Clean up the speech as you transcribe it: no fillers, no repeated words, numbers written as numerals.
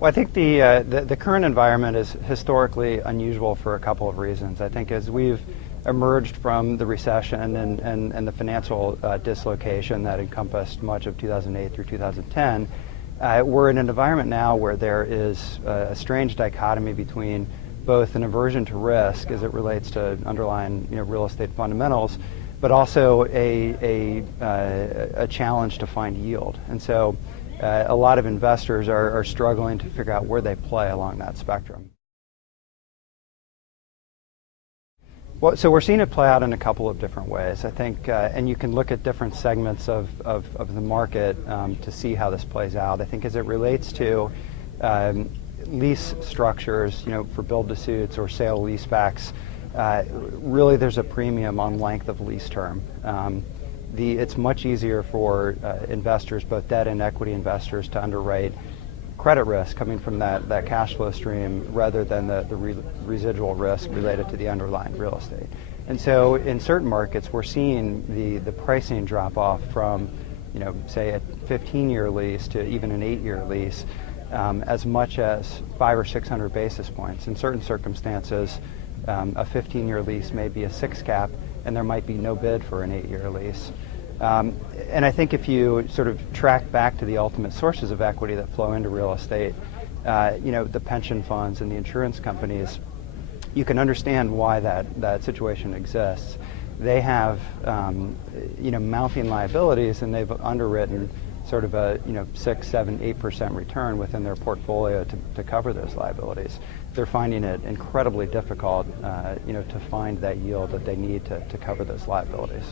Well, I think the current environment is historically unusual for a couple of reasons. I think as we've emerged from the recession and the financial dislocation that encompassed much of 2008 through 2010, we're in an environment now where there is a strange dichotomy between both an aversion to risk as it relates to underlying real estate fundamentals, but also a challenge to find yield. And so a lot of investors are struggling to figure out where they play along that spectrum. Well, so we're seeing it play out in a couple of different ways, I think, and you can look at different segments of the market to see how this plays out. I think as it relates to lease structures, for build-to-suits or sale-leasebacks, really there's a premium on length of lease term. It's much easier for investors, both debt and equity investors, to underwrite credit risk coming from that cash flow stream rather than the residual risk related to the underlying real estate. And so in certain markets, we're seeing the pricing drop off from, say a 15-year lease to even an 8-year lease as much as 500 or 600 basis points. In certain circumstances, a 15-year lease may be a 6 cap, and there might be no bid for an 8-year lease. And I think if you sort of track back to the ultimate sources of equity that flow into real estate, the pension funds and the insurance companies, you can understand why that situation exists. They have mounting liabilities, and they've underwritten sort of a 6, 7, 8% return within their portfolio to cover those liabilities. They're finding it incredibly difficult, to find that yield that they need to cover those liabilities.